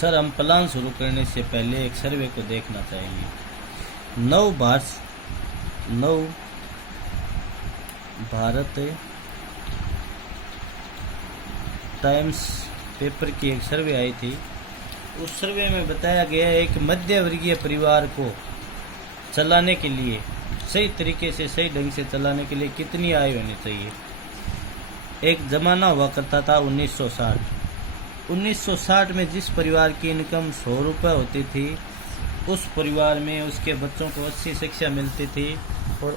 Sir, हम plan शुरू करने से पहले एक सर्वे को देखना चाहेंगे। नव भारत टाइम्स पेपर की एक सर्वे आई थी। उस सर्वे में बताया गया एक मध्य वर्गीय परिवार को चलाने के लिए, सही तरीके से सही ढंग से चलाने के लिए कितनी आय होनी चाहिए। एक ज़माना हुआ करता था 1960 में जिस परिवार की इनकम 100 रुपये होती थी, उस परिवार में उसके बच्चों को अच्छी शिक्षा मिलती थी। और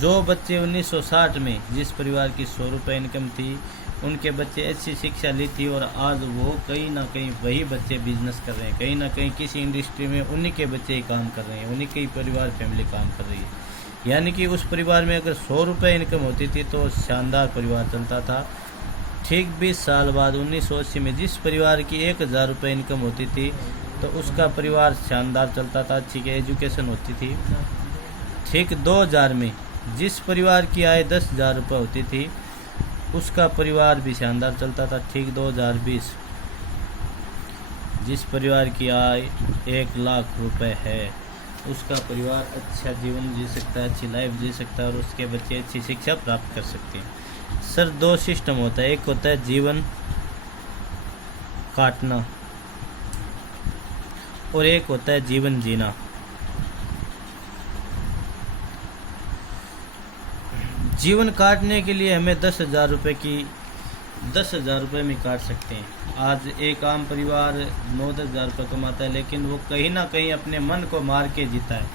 जो बच्चे 1960 में जिस परिवार की 100 रुपये इनकम थी, उनके बच्चे अच्छी शिक्षा ली थी और आज वो कहीं ना कहीं वही बच्चे बिजनेस कर रहे हैं, कहीं ना कहीं किसी इंडस्ट्री में उन्हीं के बच्चे ही काम कर रहे हैं, उन्हीं के ही परिवार फैमिली काम कर रही है। यानी कि उस परिवार में अगर 100 रुपये इनकम होती थी तो शानदार परिवार चलता था। ठीक 20 साल बाद 1980 में जिस परिवार की 1000 रुपये इनकम होती थी तो उसका परिवार शानदार चलता था, अच्छी की एजुकेशन होती थी। ठीक 2000 में जिस परिवार की आय 10,000 रुपये होती थी, उसका परिवार भी शानदार चलता था। ठीक 2020 जिस परिवार की आय 1 लाख रुपए है, उसका परिवार अच्छा जीवन जी सकता है, अच्छी लाइफ जी सकता है और उसके बच्चे अच्छी शिक्षा प्राप्त कर सकते हैं। सर, 2 सिस्टम होता है, एक होता है जीवन काटना और एक होता है जीवन जीना। जीवन काटने के लिए हमें 10,000 रुपये में काट सकते हैं। आज एक आम परिवार 9-10 हज़ार रुपये कमाता है, लेकिन वो कहीं ना कहीं अपने मन को मार के जीता है।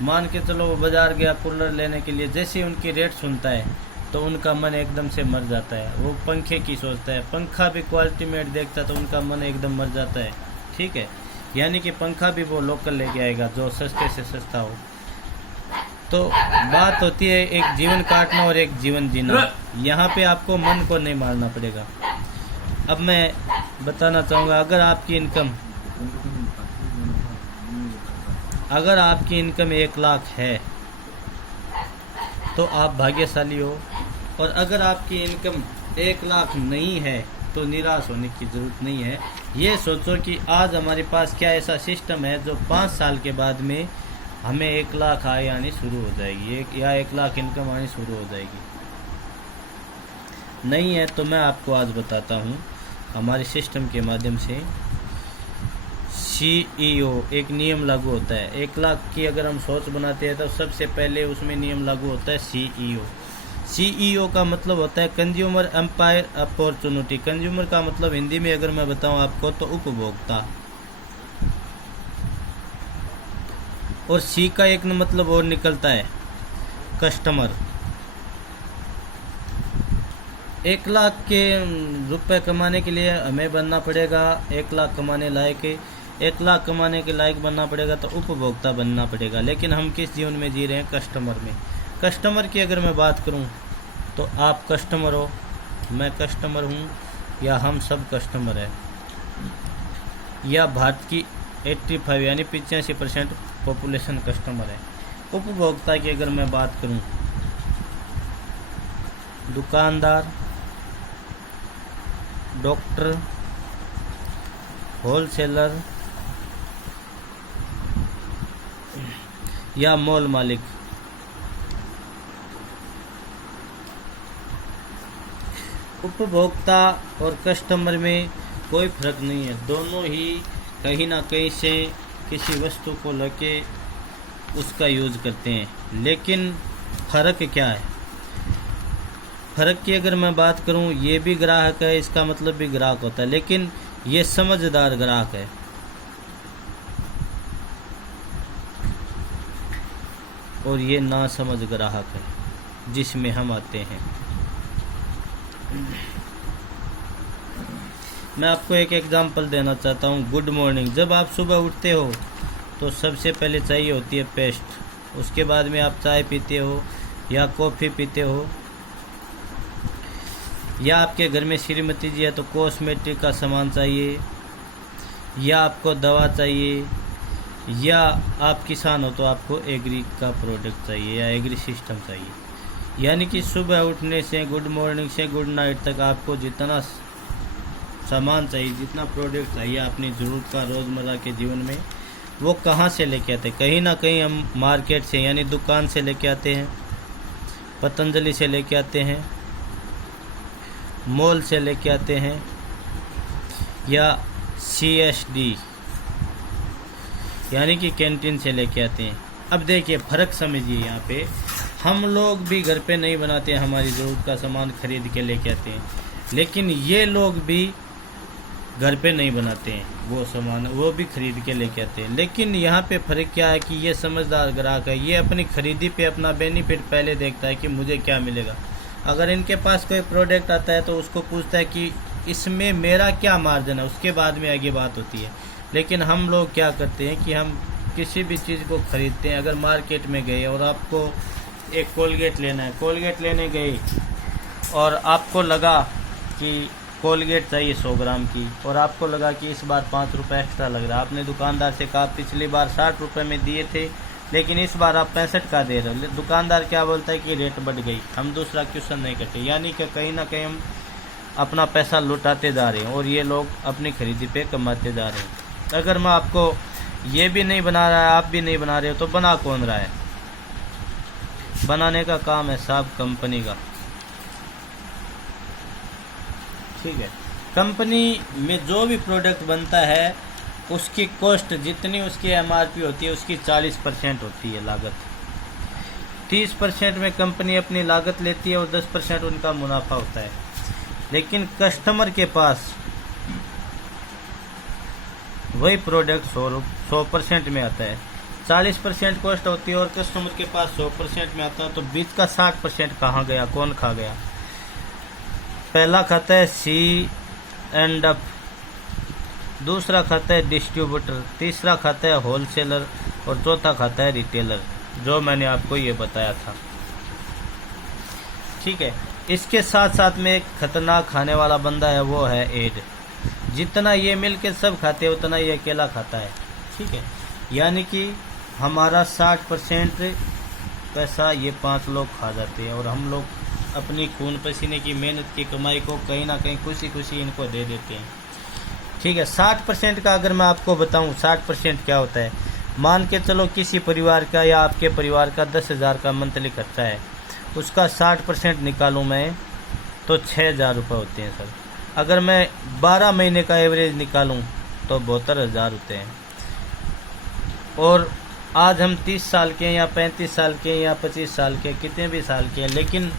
मान के चलो, वो बाजार गया कूलर लेने के लिए, जैसे उनकी रेट सुनता है तो उनका मन एकदम से मर जाता है। वो पंखे की सोचता है, पंखा भी क्वालिटी मेट देखता है तो उनका मन एकदम मर जाता है। ठीक है, यानी कि पंखा भी वो लोकल लेके आएगा जो सस्ते से सस्ता हो। तो बात होती है एक जीवन काटना और एक जीवन जीना। यहाँ पे आपको मन को नहीं मारना पड़ेगा। अब मैं बताना चाहूँगा, अगर आपकी इनकम 1 लाख है तो आप भाग्यशाली हो, और अगर आपकी इनकम 1 लाख नहीं है तो निराश होने की ज़रूरत नहीं है। ये सोचो कि आज हमारे पास क्या ऐसा सिस्टम है जो 5 साल के बाद में हमें 1 लाख आय आनी शुरू हो जाएगी, या 1 लाख इनकम आनी शुरू हो जाएगी। नहीं है तो मैं आपको आज बताता हूँ हमारे सिस्टम के माध्यम से। CEO एक नियम लागू होता है। 1 लाख की अगर हम सोच बनाते हैं तो सबसे पहले उसमें नियम लागू होता है CEO का मतलब होता है कंज्यूमर एम्पायर अपॉर्चुनिटी। कंज्यूमर का मतलब हिंदी में अगर मैं बताऊं आपको तो उपभोक्ता। और C का एक मतलब और निकलता है कस्टमर। 1 लाख के रुपए कमाने के लिए हमें बनना पड़ेगा 1 लाख कमाने लायक। 1 लाख कमाने के लायक बनना पड़ेगा तो उपभोक्ता बनना पड़ेगा। लेकिन हम किस जीवन में जी रहे हैं? कस्टमर में। कस्टमर की अगर मैं बात करूं तो आप कस्टमर हो, मैं कस्टमर हूं, या हम सब कस्टमर हैं, या भारत की 85 यानी 85% पॉपुलेशन कस्टमर है। उपभोक्ता की अगर मैं बात करूं, दुकानदार, डॉक्टर, होलसेलर या मॉल मालिक। उपभोक्ता और कस्टमर में कोई फर्क नहीं है, दोनों ही कहीं ना कहीं से किसी वस्तु को लेके उसका यूज करते हैं। लेकिन फ़र्क क्या है? फ़र्क की अगर मैं बात करूं, ये भी ग्राहक है, इसका मतलब भी ग्राहक होता है, लेकिन ये समझदार ग्राहक है। और ये नासमझ ग्राहक है जिसमें हम आते हैं। मैं आपको एक एग्जांपल देना चाहता हूँ। Good morning. जब आप सुबह उठते हो तो सबसे पहले चाहिए होती है पेस्ट, उसके बाद में आप चाय पीते हो या कॉफ़ी पीते हो, या आपके घर में श्रीमती जी है तो कॉस्मेटिक का सामान चाहिए, या आपको दवा चाहिए, या आप किसान हो तो आपको एग्री का प्रोडक्ट चाहिए या एग्री सिस्टम चाहिए। यानी कि सुबह उठने से गुड मॉर्निंग से गुड नाइट तक आपको जितना सामान चाहिए, जितना प्रोडक्ट चाहिए अपनी ज़रूरत का रोज़मर्रा के जीवन में, वो कहाँ से लेके आते हैं? कहीं ना कहीं हम मार्केट से यानी दुकान से लेके आते हैं, पतंजलि से लेके आते हैं, मॉल से लेके आते हैं, या CSD यानी कि कैंटीन से लेके आते हैं। अब देखिए फ़र्क समझिए, यहाँ पे हम लोग भी घर पे नहीं बनाते हैं, हमारी ज़रूरत का सामान खरीद के लेके आते हैं, लेकिन ये लोग भी घर पे नहीं बनाते हैं, वो सामान वो भी खरीद के लेके आते हैं। लेकिन यहाँ पे फ़र्क क्या है कि ये समझदार ग्राहक है, ये अपनी खरीदी पे अपना बेनिफिट पहले देखता है कि मुझे क्या मिलेगा। अगर इनके पास कोई प्रोडक्ट आता है तो उसको पूछता है कि इसमें मेरा क्या मार्जिन है, उसके बाद में आगे बात होती है। लेकिन हम लोग क्या करते हैं कि हम किसी भी चीज़ को खरीदते हैं, अगर मार्केट में गए और आपको एक कोलगेट लेना है, कोलगेट लेने गए और आपको लगा कि कोलगेट चाहिए 100 ग्राम की, और आपको लगा कि इस बार 5 रुपये एक्स्ट्रा लग रहा है। आपने दुकानदार से कहा पिछली बार 60 रुपये में दिए थे, लेकिन इस बार आप 65 का दे रहे हो। दुकानदार क्या बोलता है कि रेट बढ़ गई, हम दूसरा क्वेश्चन नहीं करते। यानी कि कहीं ना कहीं हम अपना पैसा लुटाते जा रहे हैं और ये लोग अपनी खरीदी पे कमाते जा रहे हैं। अगर मैं आपको ये भी नहीं बना रहा है, आप भी नहीं बना रहे हो, तो बना कौन रहा है? बनाने का काम है साहब कंपनी का। ठीक है, कंपनी में जो भी प्रोडक्ट बनता है उसकी कॉस्ट जितनी उसकी MRP होती है उसकी 40% होती है लागत। 30% में कंपनी अपनी लागत लेती है और 10% उनका मुनाफा होता है। लेकिन कस्टमर के पास वही प्रोडक्ट 100% में आता है, 40% कॉस्ट होती है और कस्टमर के पास 100% में आता है। तो बीच का 60% कहाँ गया, कौन खा गया? पहला खाता है C&F, दूसरा खाता है डिस्ट्रीब्यूटर, तीसरा खाता है होलसेलर और चौथा खाता है रिटेलर, जो मैंने आपको ये बताया था। ठीक है, इसके साथ साथ में एक खतरनाक खाने वाला बंदा है, वो है एड। जितना ये मिल के सब खाते हैं उतना ये अकेला खाता है। ठीक है, यानी कि हमारा 60% पैसा ये 5 लोग खा जाते हैं और हम लोग अपनी खून पसीने की मेहनत की कमाई को कहीं ना कहीं खुशी खुशी इनको दे देते हैं। ठीक है, 60% का अगर मैं आपको बताऊं 60% क्या होता है, मान के चलो किसी परिवार का या आपके परिवार का 10,000 का मंथली खर्चा है, उसका 60% निकालूं मैं तो 6,000 रुपये होते हैं सर। अगर मैं 12 महीने का एवरेज निकालूं तो 72,000 होते हैं। और आज हम 30 साल के या 35 साल के या 25 साल के, कितने भी साल के हैं, लेकिन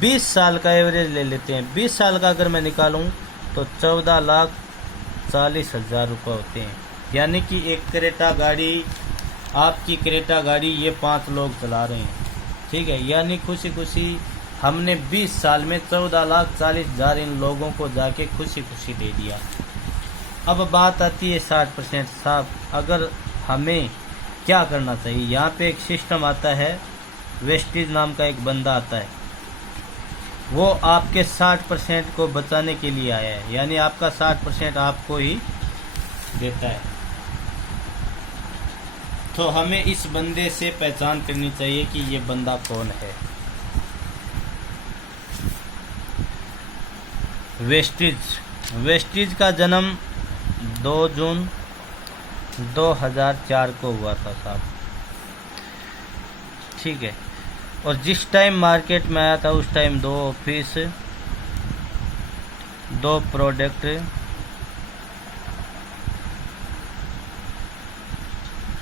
20 साल का एवरेज ले लेते हैं। 20 साल का अगर मैं निकालूं तो 14,40,000 रुपये होते हैं। यानी कि एक क्रेटा गाड़ी, आपकी क्रेटा गाड़ी ये 5 लोग चला रहे हैं। ठीक है, यानी खुशी खुशी हमने 20 साल में 14,40,000 इन लोगों को जाके खुशी खुशी दे दिया। अब बात आती है 60% साहब, अगर हमें क्या करना चाहिए? यहाँ पे एक सिस्टम आता है, वेस्टेज नाम का एक बंदा आता है, वो आपके 60% को बचाने के लिए आया है, यानी आपका 60% आपको ही देता है। तो हमें इस बंदे से पहचान करनी चाहिए कि ये बंदा कौन है। वेस्टेज का जन्म 2 जून 2004 को हुआ था साहब। ठीक है, और जिस टाइम मार्केट में आया था उस टाइम 2 ऑफिस, 2 प्रोडक्ट,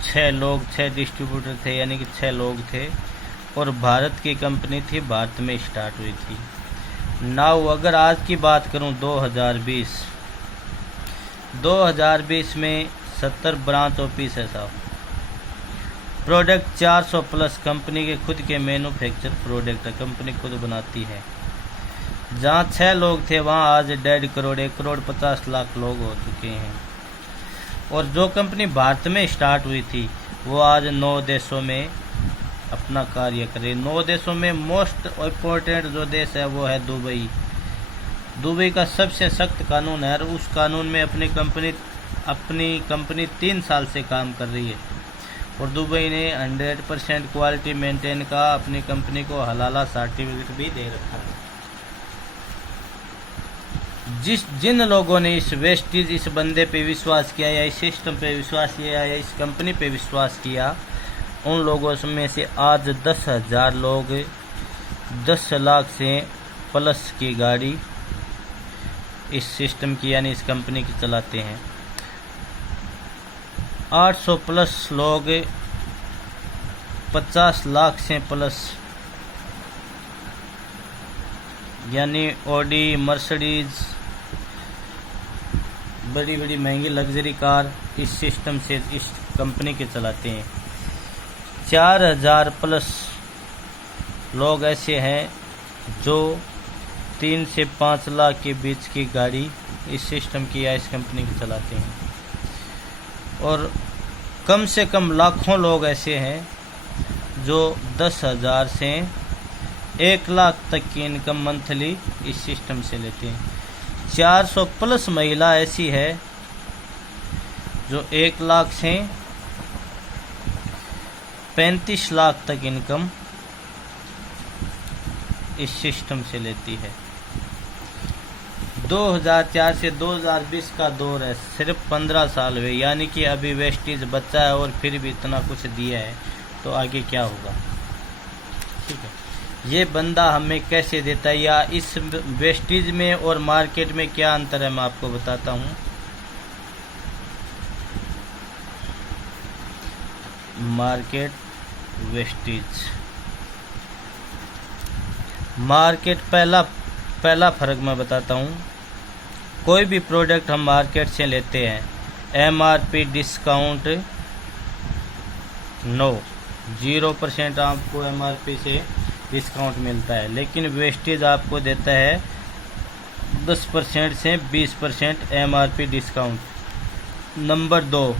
6 लोग, 6 डिस्ट्रीब्यूटर थे, यानी कि 6 लोग थे। और भारत की कंपनी थी, भारत में स्टार्ट हुई थी। नाउ अगर आज की बात करूं 2020 में 70 ब्रांच ऑफिस है साहब। प्रोडक्ट 400 प्लस, कंपनी के खुद के मैन्युफैक्चर प्रोडक्ट है, कंपनी खुद बनाती है। जहाँ 6 लोग थे वहाँ आज 1.5 करोड़ 1 करोड़ 50 लाख लोग हो चुके हैं। और जो कंपनी भारत में स्टार्ट हुई थी वो आज 9 देशों में अपना कार्य करे। 9 देशों में मोस्ट इम्पोर्टेंट जो देश है वो है दुबई। दुबई का सबसे सख्त कानून है और उस कानून में अपनी कंपनी 3 साल से काम कर रही है। और दुबई ने 100% क्वालिटी मेंटेन का अपनी कंपनी को हलाला सर्टिफिकेट भी दे रखा है। जिन लोगों ने इस वेस्टेज, इस बंदे पे विश्वास किया या इस सिस्टम पे विश्वास किया या इस कंपनी पे विश्वास किया, उन लोगों में से आज 10,000 लोग 10 लाख से प्लस की गाड़ी इस सिस्टम की यानी इस कंपनी की चलाते हैं। 800 प्लस लोग 50 लाख से प्लस यानी ऑडी, मर्सिडीज, बड़ी बड़ी महंगी लग्जरी कार इस सिस्टम से, इस कंपनी के चलाते हैं। 4,000 प्लस लोग ऐसे हैं जो 3 से 5 लाख के बीच की गाड़ी इस सिस्टम की या इस कंपनी की चलाते हैं। और कम से कम लाखों लोग ऐसे हैं जो 10,000 से 1 लाख तक की इनकम मंथली इस सिस्टम से लेते हैं। 400 प्लस महिला ऐसी है जो 1 लाख से 35 लाख तक इनकम इस सिस्टम से लेती है। 2004 से 2020 का दौर है, सिर्फ 15 साल हुए, यानी कि अभी वेस्टेज बचा है और फिर भी इतना कुछ दिया है, तो आगे क्या होगा। ठीक है, ये बंदा हमें कैसे देता है या इस वेस्टेज में और मार्केट में क्या अंतर है मैं आपको बताता हूँ। मार्केट, वेस्टेज, मार्केट, पहला फर्क मैं बताता हूँ। कोई भी प्रोडक्ट हम मार्केट से लेते हैं, MRP डिस्काउंट 0% आपको MRP से डिस्काउंट मिलता है, लेकिन वेस्टेज आपको देता है 10% से 20% MRP डिस्काउंट। नंबर 2,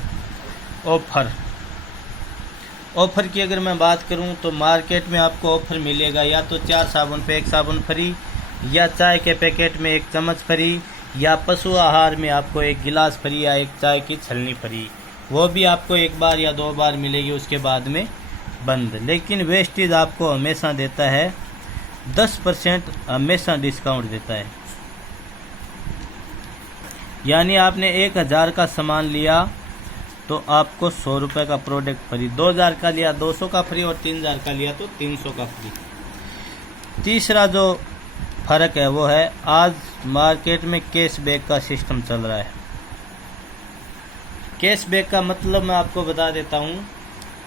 ऑफ़र की अगर मैं बात करूं तो मार्केट में आपको ऑफ़र मिलेगा या तो 4 साबुन पे 1 साबुन फ्री, या चाय के पैकेट में 1 चम्मच फ्री, या पशु आहार में आपको 1 गिलास फ्री या 1 चाय की छलनी फ्री। वो भी आपको 1 बार या 2 बार मिलेगी, उसके बाद में बंद। लेकिन वेस्टेज आपको हमेशा देता है 10% हमेशा डिस्काउंट देता है। यानी आपने 1,000 का सामान लिया तो आपको 100 रुपये का प्रोडक्ट फ्री, 2,000 का लिया 200 का फ्री, और 3,000 का लिया तो 300 का फ्री। तीसरा जो फर्क है वो है आज मार्केट में कैशबैक का सिस्टम चल रहा है। कैशबैक का मतलब मैं आपको बता देता हूँ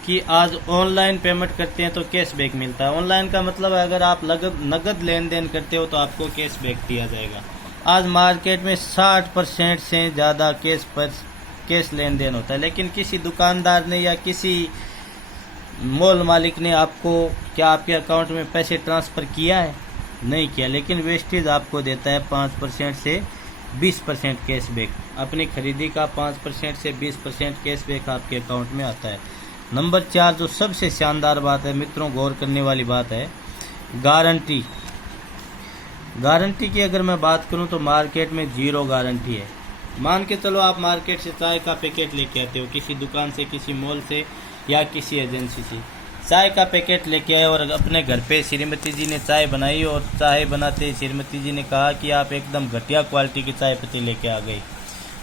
कि आज ऑनलाइन पेमेंट करते हैं तो कैशबैक मिलता है। ऑनलाइन का मतलब है अगर आप नगद लेन देन करते हो तो आपको कैशबैक दिया जाएगा। आज मार्केट में 60% से ज़्यादा कैश लेन देन होता है, लेकिन किसी दुकानदार ने या किसी मॉल मालिक ने आपको क्या आपके अकाउंट में पैसे ट्रांसफ़र किया है? नहीं किया। लेकिन वेस्टेज आपको देता है 5% से 20% कैशबैक। अपनी खरीदी का 5% से 20% कैशबैक आपके अकाउंट में आता है। नंबर 4 जो सबसे शानदार बात है मित्रों, गौर करने वाली बात है, गारंटी। गारंटी की अगर मैं बात करूं तो मार्केट में 0 गारंटी है। मान के चलो आप मार्केट से चाय का पैकेट लेके आते हो, किसी दुकान से, किसी मॉल से या किसी एजेंसी से चाय का पैकेट लेके आए और अपने घर पे श्रीमती जी ने चाय बनाई, और चाय बनाते ही श्रीमती जी ने कहा कि आप एकदम घटिया क्वालिटी की चाय पत्ती लेके आ गई।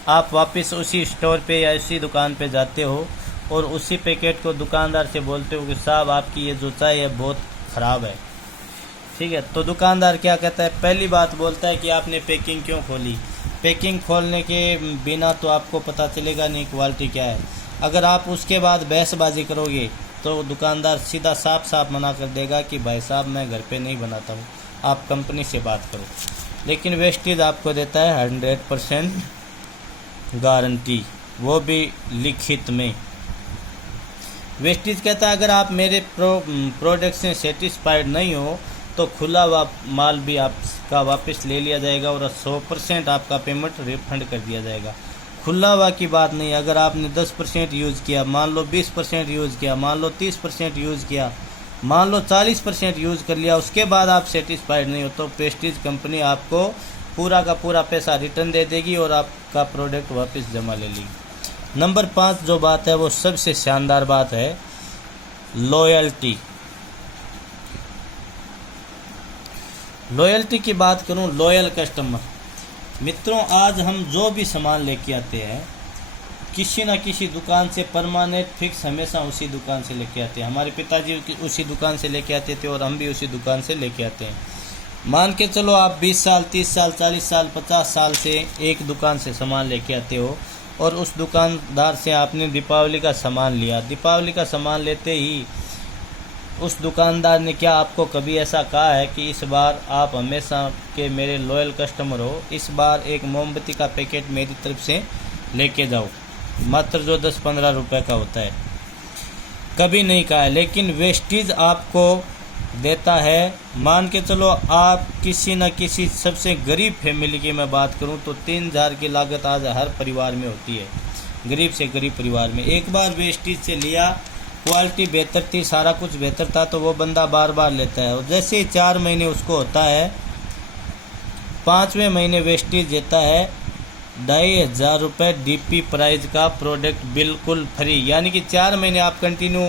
आप वापस उसी स्टोर पे या उसी दुकान पे जाते हो और उसी पैकेट को दुकानदार से बोलते हो कि साहब आपकी ये जो चाय है बहुत ख़राब है। ठीक है, तो दुकानदार क्या कहता है? पहली बात बोलता है कि आपने पैकिंग क्यों खोली। पैकिंग खोलने के बिना तो आपको पता चलेगा नहीं क्वालिटी क्या है। अगर आप उसके बाद बहसबाजी करोगे तो दुकानदार सीधा साफ साफ मना कर देगा कि भाई साहब मैं घर पे नहीं बनाता हूँ, आप कंपनी से बात करो। लेकिन वेस्टेज आपको देता है 100% गारंटी, वो भी लिखित में। वेस्टेज कहता है अगर आप मेरे प्रोडक्ट से सेटिस्फाइड नहीं हो तो खुला माल भी आपका वापस ले लिया जाएगा और 100% आपका पेमेंट रिफंड कर दिया जाएगा। खुला हुआ की बात नहीं। अगर आपने 10% यूज़ किया, मान लो 20% यूज़ किया, मान लो 30% यूज़ किया, मान लो 40% यूज़ कर लिया, उसके बाद आप सेटिस्फाइड नहीं हो तो वेस्टेज कंपनी आपको पूरा का पूरा पैसा रिटर्न दे देगी और आपका प्रोडक्ट वापस जमा ले लेगी। नंबर 5 जो बात है वो सबसे शानदार बात है, लॉयल्टी। लॉयल्टी की बात करूं, लॉयल कस्टमर। मित्रों, आज हम जो भी सामान लेके आते हैं किसी न किसी दुकान से परमानेंट फिक्स हमेशा उसी दुकान से लेके आते हैं। हमारे पिताजी उसी दुकान से लेके आते थे और हम भी उसी दुकान से लेके आते हैं। मान के चलो आप 20 साल, 30 साल, 40 साल, 50 साल से एक दुकान से सामान लेके आते हो और उस दुकानदार से आपने दीपावली का सामान लिया। दीपावली का सामान लेते ही उस दुकानदार ने क्या आपको कभी ऐसा कहा है कि इस बार आप हमेशा के मेरे लॉयल कस्टमर हो, इस बार एक मोमबत्ती का पैकेट मेरी तरफ से लेके जाओ, मात्र जो 10-15 रुपए का होता है? कभी नहीं कहा है। लेकिन वेस्टेज आपको देता है। मान के चलो आप किसी न किसी सबसे गरीब फैमिली की मैं बात करूं तो 3000 की लागत आज हर परिवार में होती है, गरीब से गरीब परिवार में। एक बार वेस्टेज से लिया, क्वालिटी बेहतर थी, सारा कुछ बेहतर था, तो वो बंदा बार बार लेता है। और जैसे ही 4 महीने उसको होता है, 5वें महीने वेस्टेज देता है 2500 रुपये DP प्राइस का प्रोडक्ट बिल्कुल फ्री। यानी कि 4 महीने आप कंटिन्यू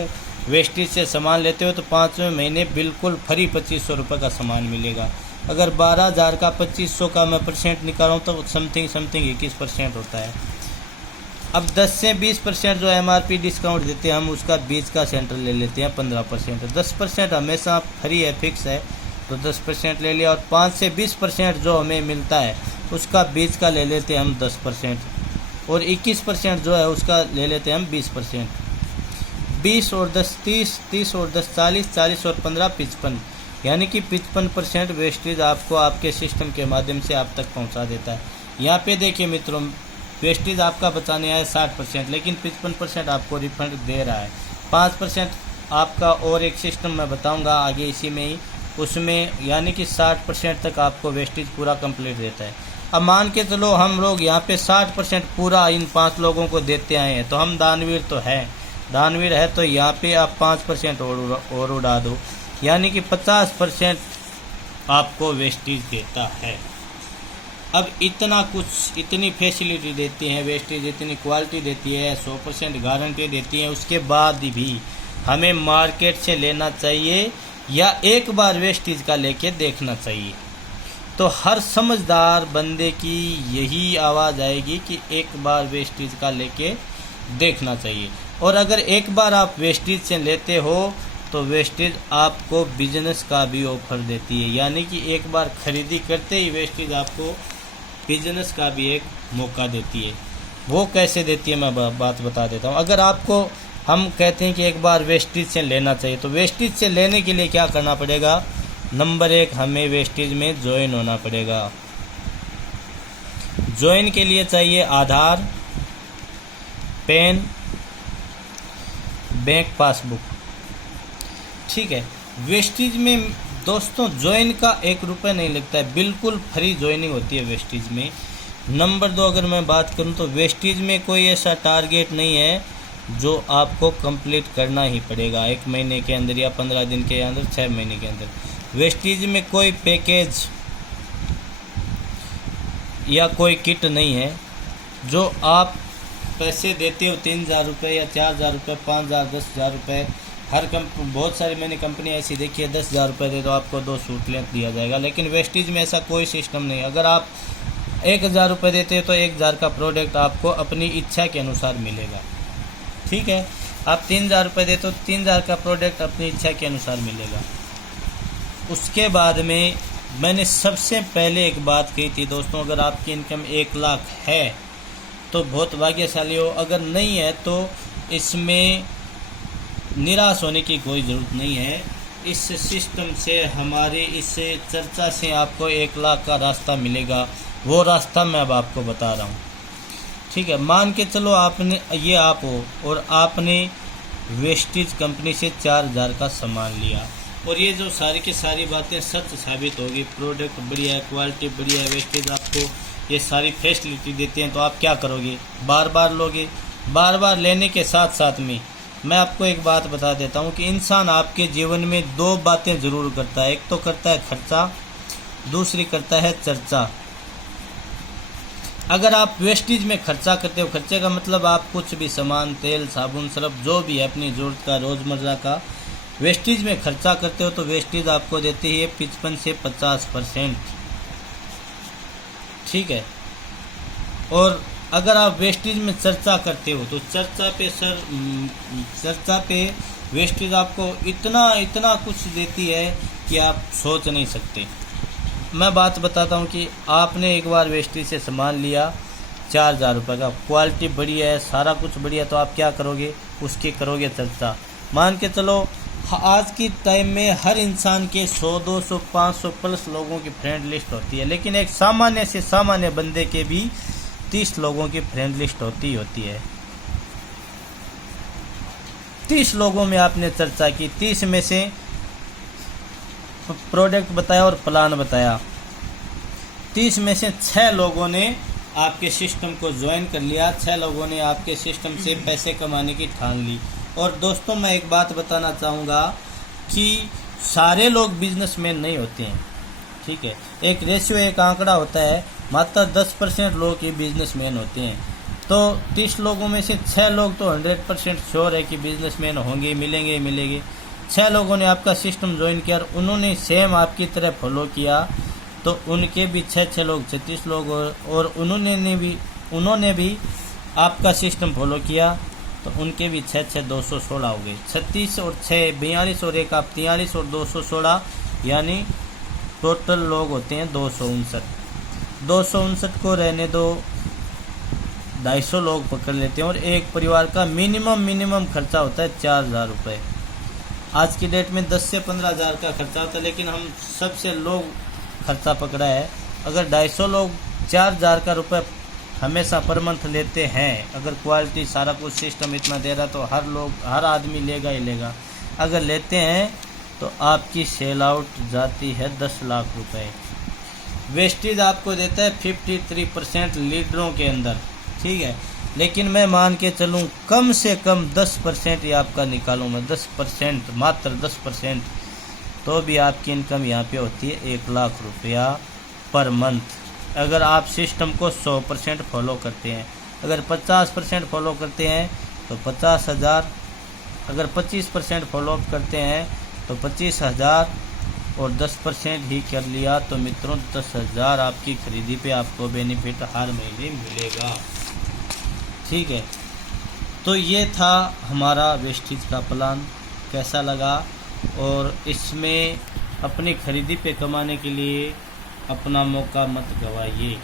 वेस्टेज से सामान लेते हो तो 5वें महीने बिल्कुल फ्री 2500 रुपये का सामान मिलेगा। अगर 12,000 का 2500 का मैं परसेंट निकालूँ तो समथिंग 21% होता है। अब 10 से 20% जो MRP डिस्काउंट देते हैं हम, उसका बीच का सेंटर ले लेते हैं 15%। 10% हमेशा फ्री है, फिक्स है, तो 10% ले लिया। और 5 से 20% जो हमें मिलता है उसका बीच का ले लेते हैं हम 10%। और 21% जो है उसका ले लेते हैं हम 20%। 20 और 10 30, 30 और 10 40, 40 और 15 55, यानी कि 55% वेस्टेज आपको आपके सिस्टम के माध्यम से आप तक पहुंचा देता है। यहाँ पे देखिए मित्रों, वेस्टेज आपका बचाने आया 60%, लेकिन 55% आपको रिफंड दे रहा है। 5% आपका और एक सिस्टम मैं बताऊंगा आगे इसी में ही, उसमें यानी कि 60% तक आपको वेस्टेज पूरा कंप्लीट देता है। अब मान के चलो हम लोग यहाँ पे 60% पूरा इन 5 लोगों को देते आए हैं, तो हम दानवीर तो हैं, दानवीर है, तो यहाँ पे आप 5% और उड़ा दो, यानी कि 50% आपको वेस्टेज देता है। अब इतना कुछ, इतनी फैसिलिटी देती है वेस्टेज, इतनी क्वालिटी देती है, 100% गारंटी देती है, उसके बाद भी हमें मार्केट से लेना चाहिए या एक बार वेस्टेज का लेके देखना चाहिए? तो हर समझदार बंदे की यही आवाज़ आएगी कि एक बार वेस्टेज का लेके देखना चाहिए। और अगर एक बार आप वेस्टेज से लेते हो तो वेस्टेज आपको बिजनेस का भी ऑफर देती है, यानी कि एक बार खरीदी करते ही वेस्टेज आपको बिजनेस का भी एक मौका देती है। वो कैसे देती है मैं बात बता देता हूँ। अगर आपको हम कहते हैं कि एक बार वेस्टेज से लेना चाहिए, तो वेस्टेज से लेने के लिए क्या करना पड़ेगा? नंबर 1, हमें वेस्टेज में ज्वाइन होना पड़ेगा। ज्वाइन के लिए चाहिए आधार, पेन, बैंक पासबुक, ठीक है। वेस्टेज में दोस्तों ज्वाइन का 1 रुपये नहीं लगता है, बिल्कुल फ्री ज्वाइनिंग होती है वेस्टेज में। नंबर 2, अगर मैं बात करूं तो वेस्टेज में कोई ऐसा टारगेट नहीं है जो आपको कंप्लीट करना ही पड़ेगा 1 महीने के अंदर या 15 दिन के अंदर, 6 महीने के अंदर। वेस्टेज में कोई पैकेज या कोई किट नहीं है जो आप पैसे देते हो 3000 रुपये या 4000 रुपये, 5000, 10,000 रुपये। बहुत सारी मैंने कंपनी ऐसी देखी है, 10,000 रुपये दे दो आपको 2 सूट लेंथ दिया जाएगा। लेकिन वेस्टेज में ऐसा कोई सिस्टम नहीं। अगर आप 1000 रुपये देते हो तो 1000 का प्रोडक्ट आपको अपनी इच्छा के अनुसार मिलेगा, ठीक है। आप 3000 रुपये देते हो 3000 का प्रोडक्ट अपनी इच्छा के अनुसार मिलेगा। उसके बाद में मैंने सबसे पहले एक बात कही थी दोस्तों, अगर आपकी इनकम 1 लाख है तो बहुत भाग्यशाली हो, अगर नहीं है तो इसमें निराश होने की कोई ज़रूरत नहीं है। इस सिस्टम से, हमारी इस चर्चा से आपको 1 लाख का रास्ता मिलेगा। वो रास्ता मैं अब आपको बता रहा हूँ, ठीक है। मान के चलो आपने, ये आप हो और आपने वेस्टेज कंपनी से 4000 का सामान लिया और ये जो सारी की सारी बातें सच साबित होगी, प्रोडक्ट बढ़िया है, क्वालिटी बढ़िया है, वेस्टेज आपको ये सारी फैसिलिटी देते हैं, तो आप क्या करोगे? बार बार लोगे। बार बार लेने के साथ साथ में मैं आपको एक बात बता देता हूँ कि इंसान आपके जीवन में 2 बातें ज़रूर करता है। एक तो करता है खर्चा, दूसरी करता है चर्चा। अगर आप वेस्टेज में खर्चा करते हो, खर्चे का मतलब आप कुछ भी सामान, तेल, साबुन, सर्फ, जो भी है अपनी ज़रूरत का, रोज़मर्रा का, वेस्टेज में खर्चा करते हो तो वेस्टेज आपको देती है 55 से 50%, ठीक है। और अगर आप वेस्टेज में चर्चा करते हो तो चर्चा पे वेस्टेज आपको इतना कुछ देती है कि आप सोच नहीं सकते। मैं बात बताता हूँ कि आपने एक बार वेस्टेज से सामान लिया 4000 रुपये का, क्वालिटी बढ़िया है, सारा कुछ बढ़िया, तो आप क्या करोगे, उसकी करोगे चर्चा। मान के चलो आज की टाइम में हर इंसान के 100, 200, 500 प्लस लोगों की फ्रेंड लिस्ट होती है, लेकिन एक सामान्य से सामान्य बंदे के भी 30 लोगों की फ्रेंड लिस्ट होती है। 30 लोगों में आपने चर्चा की, 30 में से प्रोडक्ट बताया और प्लान बताया, 30 में से 6 लोगों ने आपके सिस्टम को ज्वाइन कर लिया, 6 लोगों ने आपके सिस्टम से पैसे कमाने की ठान ली। और दोस्तों मैं एक बात बताना चाहूँगा कि सारे लोग बिजनेसमैन नहीं होते हैं, ठीक है। एक रेशियो, एक आंकड़ा होता है, मात्र 10% लोग ही बिजनेसमैन होते हैं। तो 30 लोगों में से 6 लोग तो 100% श्योर है कि बिजनेसमैन होंगे, मिलेंगे। 6 लोगों ने आपका सिस्टम ज्वाइन किया और उन्होंने सेम आपकी तरह फॉलो किया, तो उनके भी 6 लोग 36 लोग, और उन्होंने भी आपका सिस्टम फॉलो किया, तो उनके भी 6 216 हो गए। 36 और 6 42 और 1 आप 43 और 216, यानी टोटल लोग होते हैं 259। 259 को रहने दो, 250 लोग पकड़ लेते हैं, और एक परिवार का मिनिमम खर्चा होता है 4000 रुपये। आज की डेट में 10 से 15 हज़ार का खर्चा होता है, लेकिन हम सबसे लो खर्चा पकड़ा है। अगर 250 लोग 4000 का रुपये हमेशा पर मंथ लेते हैं, अगर क्वालिटी सारा कुछ सिस्टम इतना दे रहा, तो हर आदमी लेगा ही लेगा। अगर लेते हैं तो आपकी सेल आउट जाती है 10 लाख रुपए। वेस्टेज आपको देता है 53% लीडरों के अंदर, ठीक है। लेकिन मैं मान के चलूँ कम से कम 10% ही आपका निकालूँ मैं, 10%, मात्र 10%, तो भी आपकी इनकम यहाँ पे होती है 1 लाख रुपया पर मंथ। अगर आप सिस्टम को 100% फॉलो करते हैं, अगर 50% फॉलो करते हैं तो 50,000, अगर 25% फॉलोअप करते हैं तो 25,000, और 10% ही कर लिया तो मित्रों 10,000 आपकी खरीदी पे आपको बेनिफिट हर महीने मिलेगा, ठीक है। तो ये था हमारा वेस्टेज का प्लान, कैसा लगा, और इसमें अपनी खरीदी पे कमाने के लिए अपना मौका मत गवाइए।